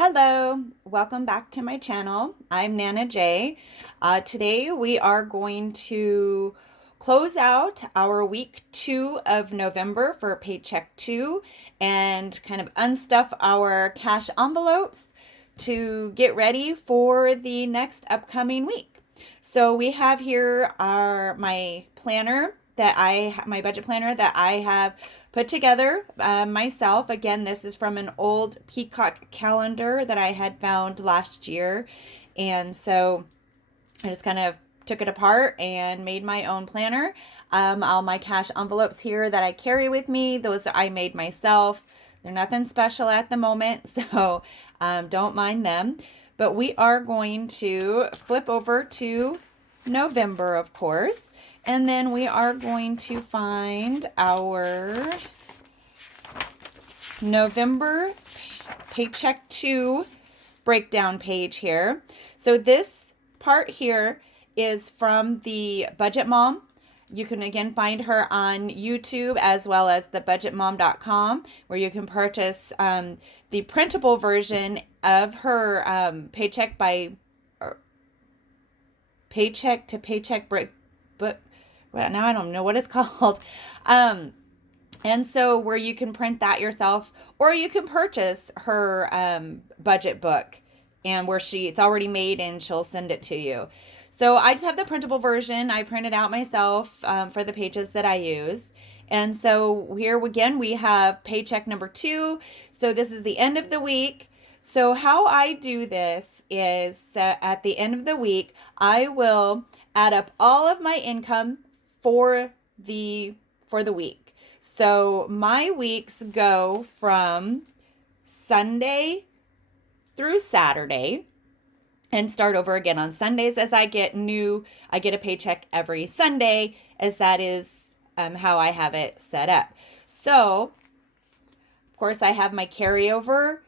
Hello, welcome back to my channel. I'm Nana J. Today we are going to close out our week 2 of November for paycheck 2 and kind of unstuff our cash envelopes to get ready for the next upcoming week. So we have here my planner my budget planner that I have put together myself. Again, this is from an old Peacock calendar that I had found last year. And so I just kind of took it apart and made my own planner. All my cash envelopes here that I carry with me, those I made myself. They're nothing special at the moment, so don't mind them. But we are going to flip over to November, of course. And then we are going to find our November paycheck 2 breakdown page here. So this part here is from the Budget Mom. You can again find her on YouTube as well as the budgetmom.com, where you can purchase the printable version of her paycheck to paycheck book. Right now I don't know what it's called. And so where you can print that yourself, or you can purchase her budget book, and where it's already made and she'll send it to you. So I just have the printable version. I printed out myself for the pages that I use. And so here again, we have paycheck number 2. So this is the end of the week. So how I do this is at the end of the week, I will add up all of my income for the week. So my weeks go from Sunday through Saturday and start over again on Sundays as I get a paycheck every Sunday, as that is how I have it set up. So, of course, I have my carryover,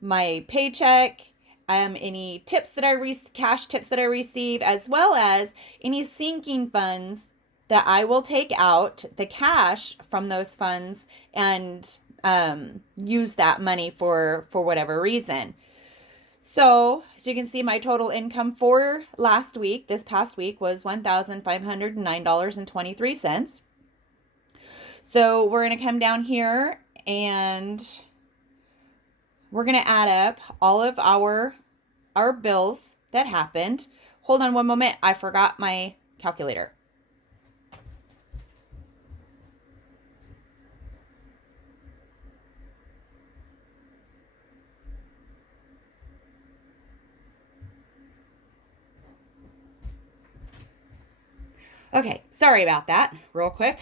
my paycheck, any tips that cash tips that I receive, as well as any sinking funds that I will take out the cash from those funds and use that money for whatever reason. So, as you can see, my total income for this past week, was $1,509.23. So we're going to come down here and we're going to add up all of our bills that happened. Hold on one moment. I forgot my calculator. Okay, sorry about that, real quick.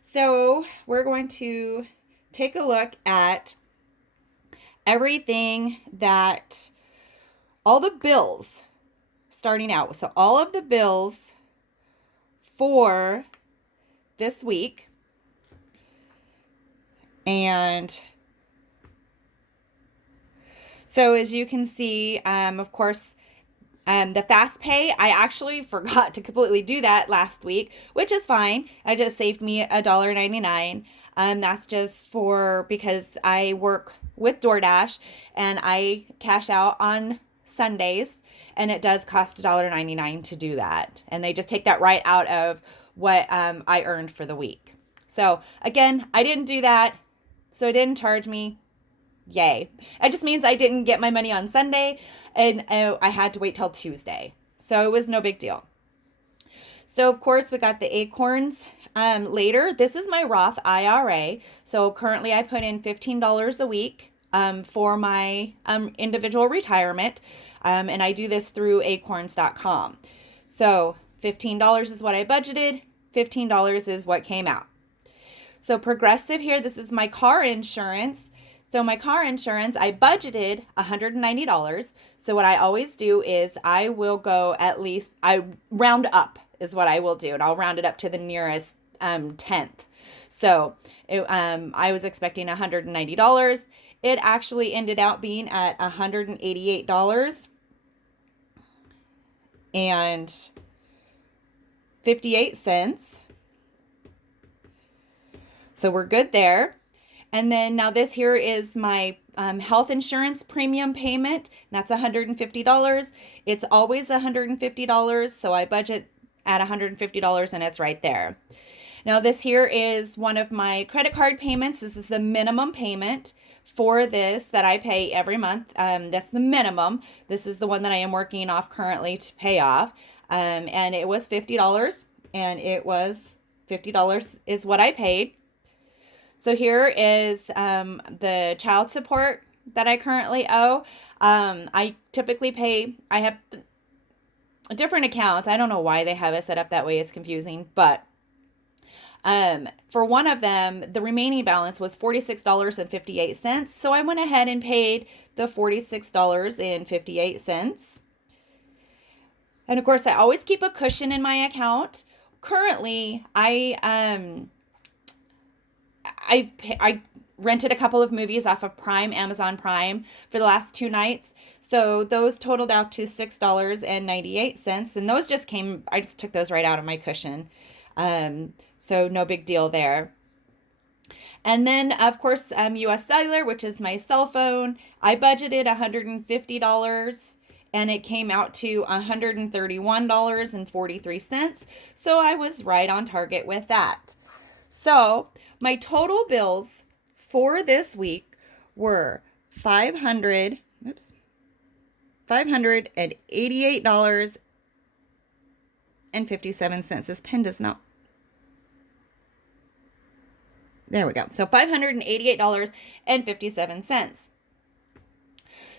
So we're going to take a look at everything all the bills starting out. So all of the bills for this week. And so as you can see, of course, the fast pay, I actually forgot to completely do that last week, which is fine. It just saved me $1.99. That's just because I work with DoorDash and I cash out on Sundays, and it does cost $1.99 to do that. And they just take that right out of what I earned for the week. So again, I didn't do that, so it didn't charge me. Yay. It just means I didn't get my money on Sunday, and I had to wait till Tuesday. So it was no big deal. So of course we got the acorns later. This is my Roth IRA. So currently I put in $15 a week for my individual retirement. And I do this through acorns.com. So $15 is what I budgeted. $15 is what came out. So Progressive here, this is my car insurance. So my car insurance, I budgeted $190. So what I always do is I round up is what I will do. And I'll round it up to the nearest 10th. So I was expecting $190. It actually ended out being at $188 and 58 cents. So we're good there. And then now this here is my health insurance premium payment. That's $150. It's always $150, so I budget at $150 and it's right there. Now this here is one of my credit card payments. This is the minimum payment for this that I pay every month. That's the minimum. This is the one that I am working off currently to pay off. And it was $50, and it was $50 is what I paid. So here is the child support that I currently owe. I typically pay, I have different accounts. I don't know why they have it set up that way. It's confusing. But for one of them, the remaining balance was $46.58. So I went ahead and paid the $46.58. And of course, I always keep a cushion in my account. Currently, I rented a couple of movies off of Amazon Prime for the last 2 nights. So those totaled out to $6.98. And those just I just took those right out of my cushion. So no big deal there. And then, of course, US Cellular, which is my cell phone. I budgeted $150 and it came out to $131.43. So I was right on target with that. So my total bills for this week were $588.57. This pen does not. There we go. So $588.57.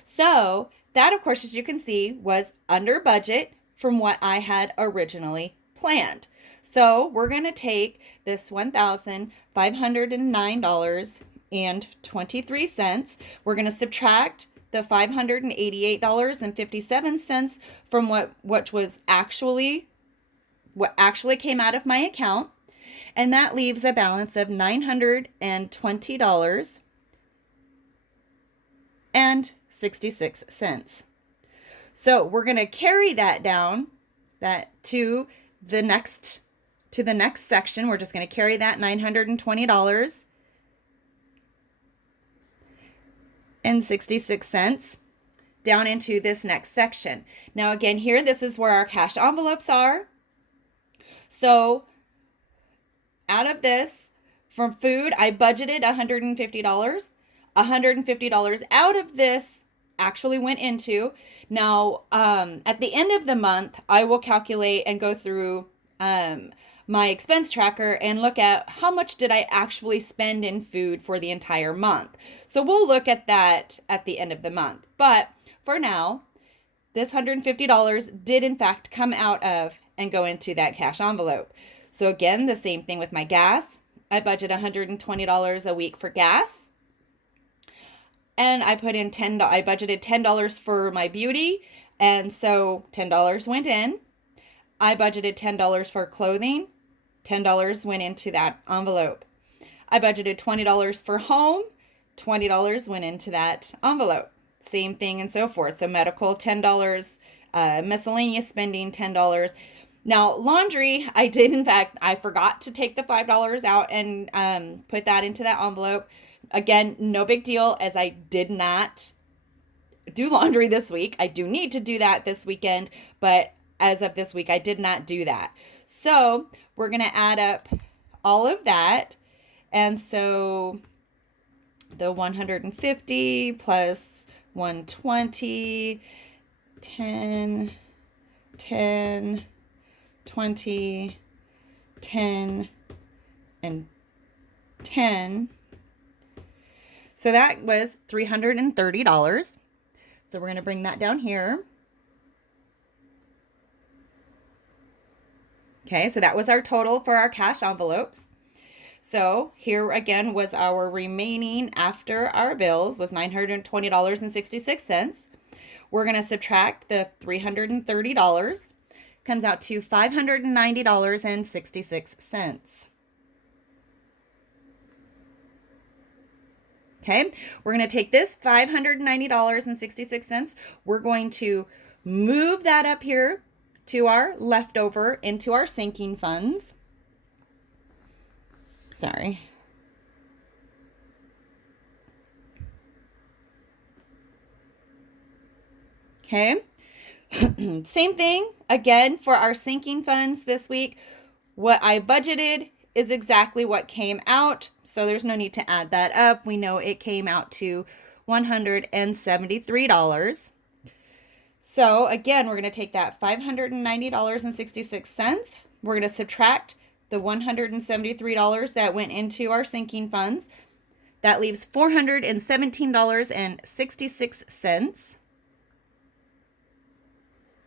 So that, of course, as you can see, was under budget from what I had originally planned. So we're going to take this $1,509.23. We're going to subtract the $588.57 from what actually came out of my account. And that leaves a balance of $920.66. So we're going to carry that down to the next section. We're just going to carry that $920.66 down into this next section. Now again, here, this is where our cash envelopes are. So out of this, from food, I budgeted $150. $150 out of this actually went into. Now, at the end of the month, I will calculate and go through my expense tracker and look at how much did I actually spend in food for the entire month. So we'll look at that at the end of the month. But for now, this $150 did in fact come out of and go into that cash envelope. So again, the same thing with my gas. I budget $120 a week for gas. And I budgeted $10 for my beauty. And so $10 went in. I budgeted $10 for clothing. $10 went into that envelope. I budgeted $20 for home. $20 went into that envelope. Same thing and so forth. So medical, $10. Miscellaneous spending, $10. Now, laundry, I forgot to take the $5 out and put that into that envelope. Again, no big deal, as I did not do laundry this week. I do need to do that this weekend, but as of this week, I did not do that. So we're going to add up all of that. And so the 150 plus 120, 10, 20, 10, and 10. So that was $330. So we're going to bring that down here. Okay, so that was our total for our cash envelopes. So here again was our remaining after our bills was $920.66. We're going to subtract the $330. Comes out to $590.66. Okay, we're going to take this $590.66. We're going to move that up here to our leftover into our sinking funds. Sorry. Okay. Same thing again for our sinking funds this week. What I budgeted is exactly what came out, so there's no need to add that up. We know it came out to $173. So again, we're going to take that $590.66. We're going to subtract the $173 that went into our sinking funds. That leaves $417.66.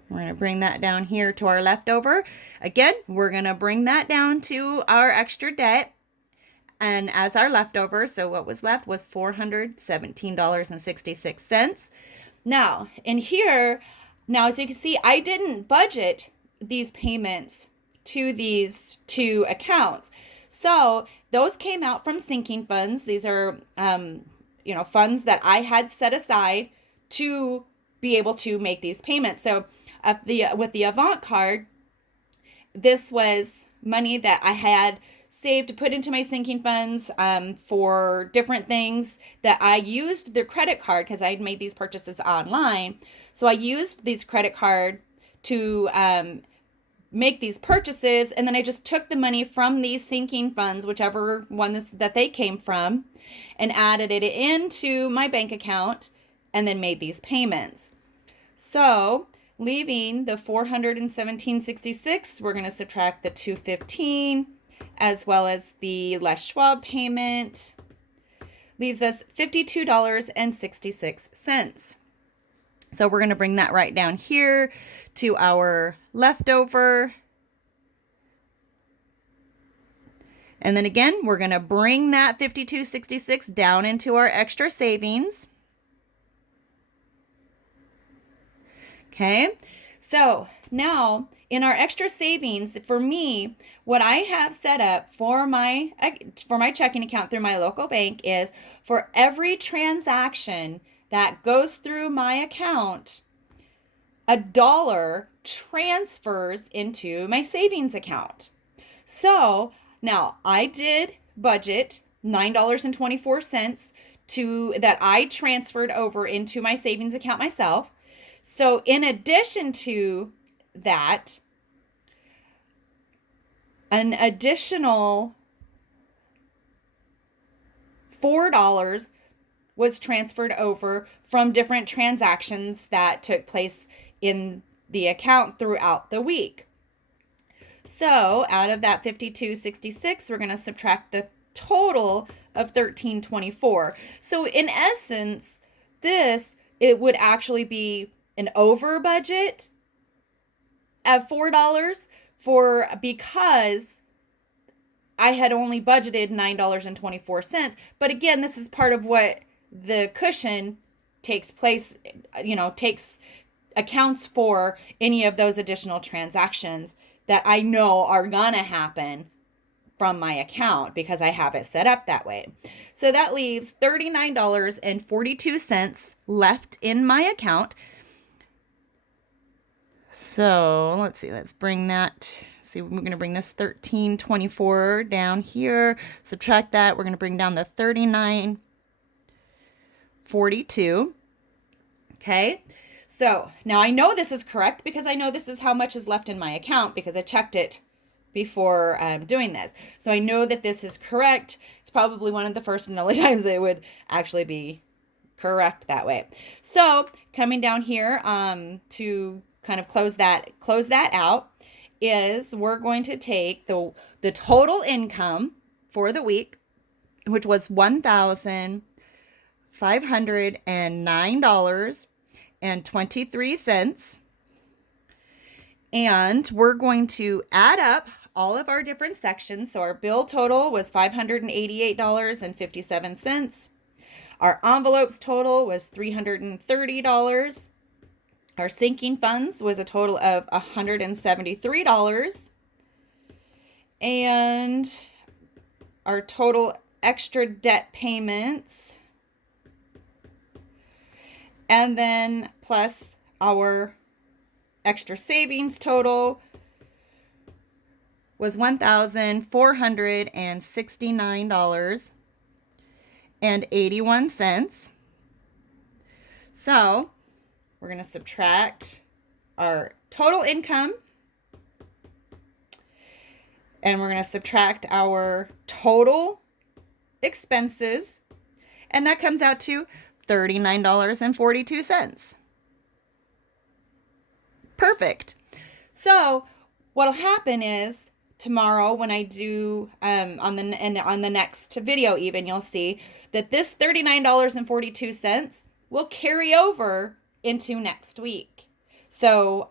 We're going to bring that down here to our leftover. Again, we're going to bring that down to our extra debt and as our leftover. So what was left was $417.66. Now, in here, now as you can see, I didn't budget these payments to these two accounts. So those came out from sinking funds. These are, funds that I had set aside to be able to make these payments. So with the Avant card, this was money that I had saved to put into my sinking funds for different things that I used their credit card because I had made these purchases online. So I used these credit card to make these purchases, and then I just took the money from these sinking funds, whichever one that they came from, and added it into my bank account and then made these payments. So leaving the $417.66, we're going to subtract the $215 as well as the Les Schwab payment. Leaves us $52.66. So we're going to bring that right down here to our leftover. And then again, we're going to bring that $52.66 down into our extra savings. Okay, so now in our extra savings, for me, what I have set up for my checking account through my local bank is for every transaction that goes through my account, $1 transfers into my savings account. So now I did budget $9.24 that I transferred over into my savings account myself. So in addition to that, an additional $4 was transferred over from different transactions that took place in the account throughout the week. So out of that $52.66, we're going to subtract the total of $13.24. So in essence, it would actually be an over budget of $4 because I had only budgeted $9.24. But again, this is part of what the cushion accounts for any of those additional transactions that I know are gonna happen from my account because I have it set up that way. So that leaves $39.42 left in my account. So let's see, let's bring that. See, we're going to bring this $13.24 down here. Subtract that. We're going to bring down the $39.42. Okay. So now I know this is correct because I know this is how much is left in my account because I checked it before doing this. So I know that this is correct. It's probably one of the first and only times it would actually be correct that way. So coming down here to kind of close that out is we're going to take the total income for the week, which was $1,509.23. And we're going to add up all of our different sections. So our bill total was $588.57. Our envelopes total was $330. Our sinking funds was a total of $173. And our total extra debt payments, and then plus our extra savings total was $1,469.81. So we're going to subtract our total income, and we're going to subtract our total expenses, and that comes out to $39.42. Perfect. So what'll happen is tomorrow when I do on the next video, even you'll see that this $39.42 will carry over into next week. So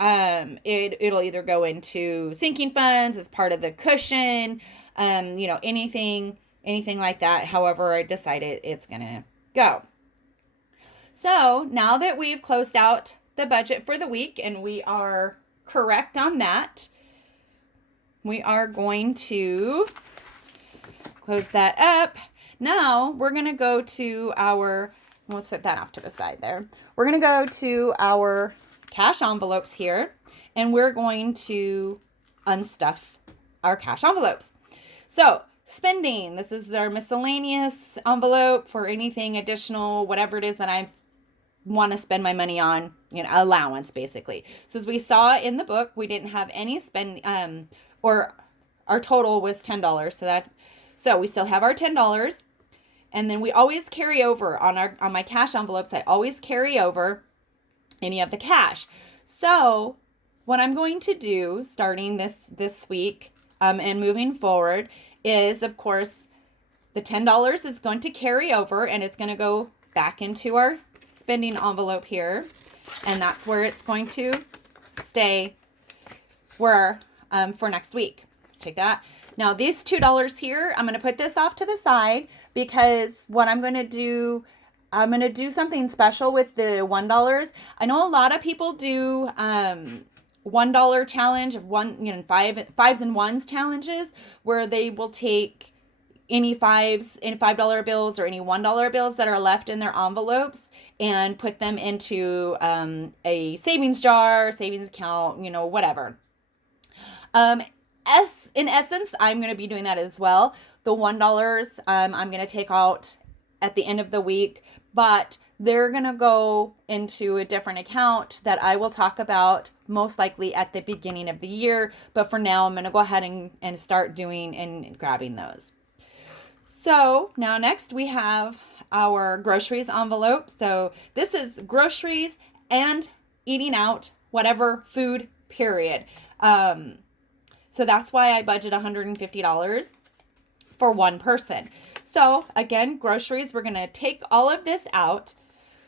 it'll either go into sinking funds as part of the cushion, anything like that. However I decided it's gonna go. So now that we've closed out the budget for the week and we are correct on that, we are going to close that up. Now we're going to go to we'll set that off to the side there. We're going to go to our cash envelopes here, and we're going to unstuff our cash envelopes. So spending, this is our miscellaneous envelope for anything additional, whatever it is that I want to spend my money on, allowance basically. So as we saw in the book, we didn't have any or our total was $10. So we still have our $10, and then we always carry over on my cash envelopes. I always carry over any of the cash. So what I'm going to do starting this week and moving forward is, of course, the $10 is going to carry over, and it's going to go back into our spending envelope here, and that's where it's going to stay for next week. Take that. Now these $2 here, I'm going to put this off to the side because what I'm going to do something special with the $1. I know a lot of people do $1 challenge of fives and ones challenges where they will take any $5 bills or any $1 bills that are left in their envelopes and put them into a savings jar, savings account, whatever. In essence, I'm going to be doing that as well. The $1 I'm going to take out at the end of the week, but they're going to go into a different account that I will talk about most likely at the beginning of the year. But for now, I'm going to go ahead and start doing and grabbing those. So now next we have our groceries envelope. So this is groceries and eating out, whatever food, period. So that's why I budget $150 for one person. So again, groceries, we're going to take all of this out.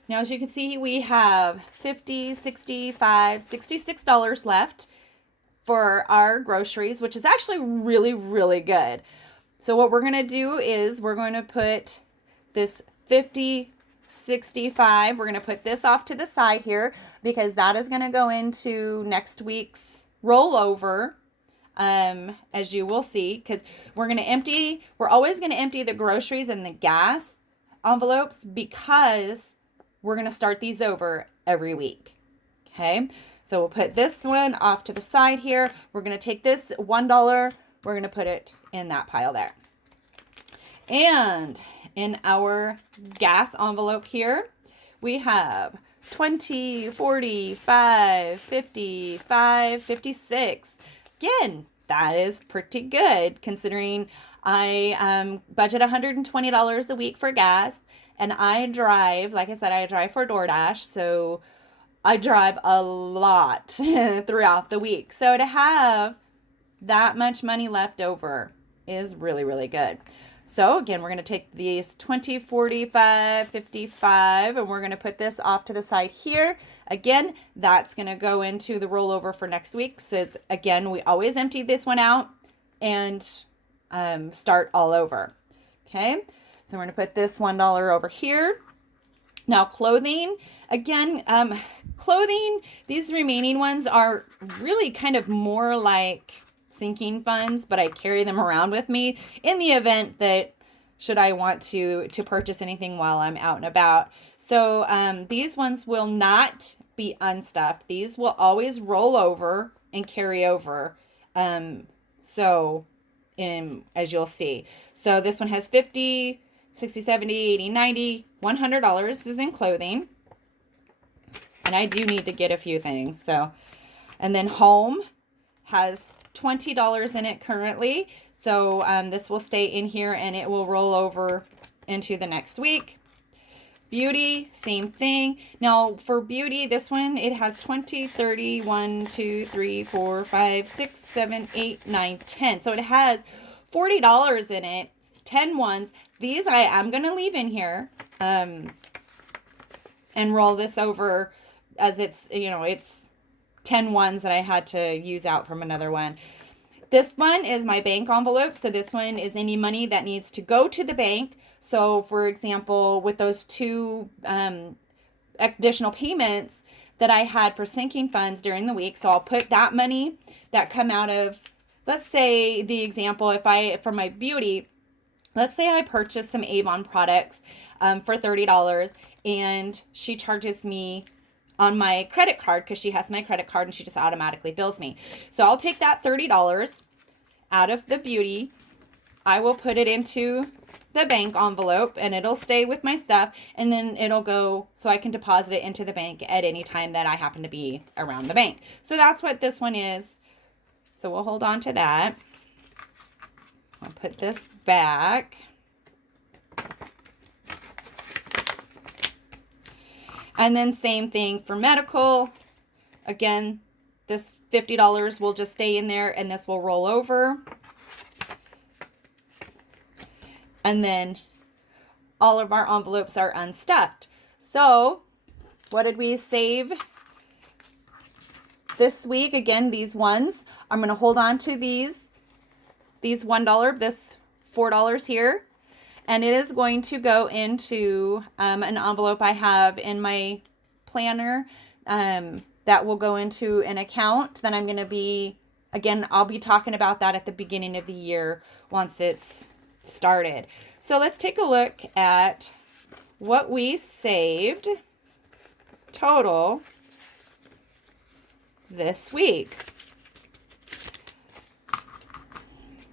Now, as you can see, we have $50, $65, $66 left for our groceries, which is actually really, really good. So what we're going to do is we're going to put this 50, 65, we're going to put this off to the side here because that is going to go into next week's rollover, as you will see, because we're always going to empty the groceries and the gas envelopes because we're going to start these over every week. Okay, so we'll put this one off to the side here. We're going to take this $1, we're going to put it in that pile there. And in our gas envelope here, we have 20, 40, 5, 50, 5, 56. Again, that is pretty good considering I budget $120 a week for gas, and I drive, like I said, I drive for DoorDash, so I drive a lot throughout the week. So to have that much money left over is really, really good. So again, we're going to take these 20, 45, 55, and we're going to put this off to the side here. Again, that's going to go into the rollover for next week. Since again, we always empty this one out and start all over. Okay, so we're going to put this $1 over here. Now clothing, again, clothing, these remaining ones are really kind of more like sinking funds, but I carry them around with me in the event that should I want to purchase anything while I'm out and about. So these ones will not be unstuffed. These will always roll over and carry over. As you'll see. So this one has 50, 60, 70, 80, 90, $100 is in clothing. And I do need to get a few things. So, and then home has $20 in it currently. So this will stay in here and it will roll over into the next week. Beauty, same thing. Now for beauty, this one, it has 20, 30, 1, 2, 3, 4, 5, 6, 7, 8, 9, 10. So it has $40 in it, 10 ones. These I am going to leave in here and roll this over as it's, you know, it's 10 ones that I had to use out from another one. This one is my bank envelope. So this one is any money that needs to go to the bank. So for example, with those two additional payments that I had for sinking funds during the week. So I'll put that money that come out of, let's say the example, for my beauty, let's say I purchased some Avon products for $30 and she charges me on my credit card because she has my credit card and she just automatically bills me. So I'll take that $30 out of the beauty. I will put it into the bank envelope and it'll stay with my stuff, and then it'll go so I can deposit it into the bank at any time that I happen to be around the bank. So that's what this one is. So we'll hold on to that. I'll put this back. And then same thing for medical. Again, this $50 will just stay in there and this will roll over. And then all of our envelopes are unstuffed. So what did we save this week? Again, these ones. I'm going to hold on to these $1, this $4 here. And it is going to go into an envelope I have in my planner that will go into an account that I'm going to be, again, I'll be talking about that at the beginning of the year once it's started. So let's take a look at what we saved total this week.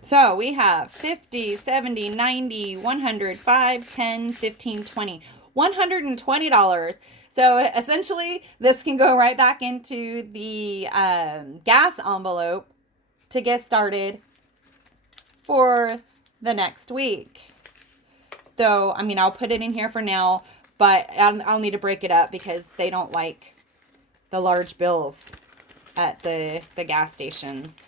So we have 50, 70, 90, 100, 5, 10, 15, 20, $120. So essentially this can go right back into the gas envelope to get started for the next week. Though, I mean, I'll put it in here for now, but I'll need to break it up because they don't like the large bills at the gas stations.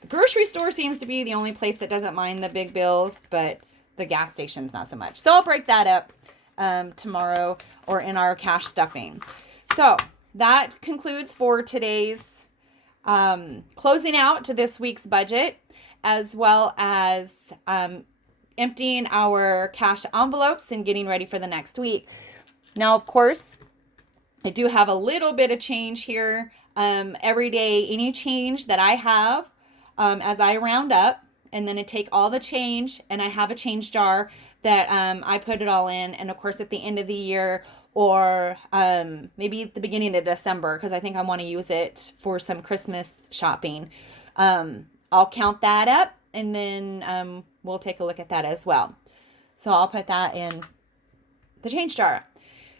The grocery store seems to be the only place that doesn't mind the big bills, but the gas station's not so much. So I'll break that up tomorrow or in our cash stuffing. So that concludes for today's closing out to this week's budget, as well as emptying our cash envelopes and getting ready for the next week. Now, of course, I do have a little bit of change here. Every day, any change that I have, as I round up, and then I take all the change and I have a change jar that I put it all in. And of course, at the end of the year or maybe at the beginning of December, because I think I want to use it for some Christmas shopping, I'll count that up and then we'll take a look at that as well. So I'll put that in the change jar.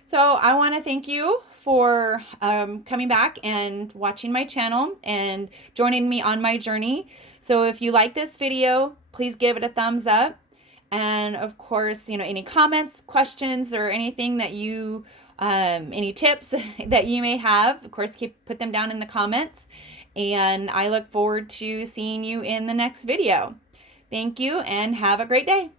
So I want to thank you for coming back and watching my channel and joining me on my journey. So if you like this video, please give it a thumbs up. And of course, you know, any comments, questions, or anything that you, any tips that you may have, of course, put them down in the comments. And I look forward to seeing you in the next video. Thank you and have a great day.